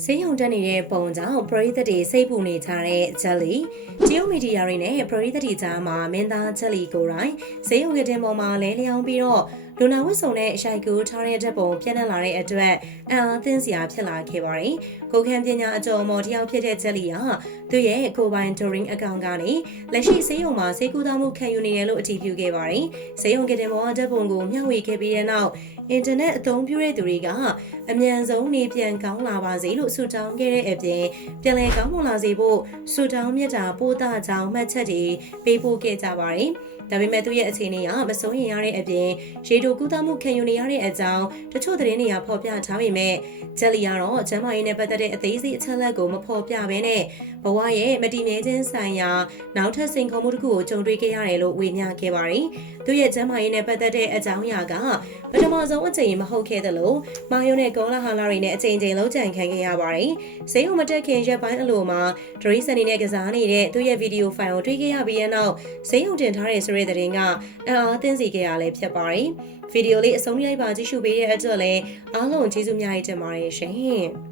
ဆေးရုံတက်နေတဲ့ပုံကြောင့်ပရိသတ်တွေစိတ်ပူနေကြတဲ့ဂျယ်လီတရုတ်မီဒီယာတွေနဲ့ပရိသတ်တွေကြားမှာမင်းသားဂျယ်လီကိုယ်တိုင်ဆေးရုံကတင်ပေါ်မှာလဲလျောင်းပြီးတော့ လူနာဝတ်စုံနဲ့အရှိုက်ကူထားတဲ့ဓာတ်ပုံပြန့်နှံ့လာတဲ့အတွက်အံ့အားသင့်စရာဖြစ်လာခဲ့ပါတယ်။ကိုခန့်ပညာအကျော်မော်တယောက်ဖြစ်တဲ့ဂျယ်လီကသူ့ရဲ့ကိုပိုင် Touring account ကနေလက်ရှိဆေးရုံမှာဆေးကူးသောမှုခံယူနေတယ်လို့အတည်ပြုခဲ့ပါတယ်။ဆေးရုံကတင်ပေါ်ကဓာတ်ပုံကိုမျှဝေခဲ့ပြီးတဲ့နောက်အင်တာနက်အသုံးပြုတဲ့သူတွေကအမြန်ဆုံးနေပြန်ကောင်းလာပါစေလို့ဆုတောင်းခဲ့တဲ့အပြင်ပြန်လည်ကောင်းမွန်လာစေဖို့ဆုတောင်းမြတ်တာပို့တာကြောင်းမှတ်ချက်တွေပေးပို့ခဲ့ကြပါတယ်။ဒါပေမဲ့သူ့ရဲ့အခြေအနေကမစိုးရင်ရတဲ့အပြင်ရေတိုကူးသားမှုခံယူနေရတဲ့အကြောင်းတချို့သတင်းတွေကဖော်ပြထားပေမဲ့ဂျယ်လီကတော့ကျမ်းမာရေးနဲ့ပတ်သက်တဲ့အသေးစိတ်အချက်အလက်ကိုမဖော်ပြဘဲနဲ့ဘဝရဲ့မတည်မြဲခြင်းဆိုင်ရာနောက်ထပ်စိန်ခေါ်မှုတစ်ခုကိုကြုံတွေ့ခဲ့ရတယ်လို့ဝေမျှခဲ့ပါတယ်။သူ့ရဲ့ကျမ်းမာရေးနဲ့ပတ်သက်တဲ့အကြောင်းအရာကပထမဆုံးအကြိမ်မဟုတ်ခဲ့သလိုမာယုံနဲ့ကောလာဟာလာတွေနဲ့အကြိမ်ကြိမ်လုံးကြံခံခဲ့ရပါတယ်။ဈေးုံမတက်ခင်ရက်ပိုင်းအလိုမှာဒရိစန်နေနဲ့ကစားနေတဲ့သူ့ရဲ့ဗီဒီယိုဖိုင်ကိုတွေ့ခဲ့ရပြီးတဲ့နောက်ဈေးုံတင်ထားတဲ့ဆိုတဲ့သတင်းကအံ့အားသင့်စေခဲ့ရလဲဖြစ်ပါတယ်။ ဗီဒီယိုလေးအဆုံးရိုက်ပါကြည့်ရှုပေးတဲ့အတွက်လည်းအားလုံးကျေးဇူးများကြီးတင်ပါတယ်ရှင်။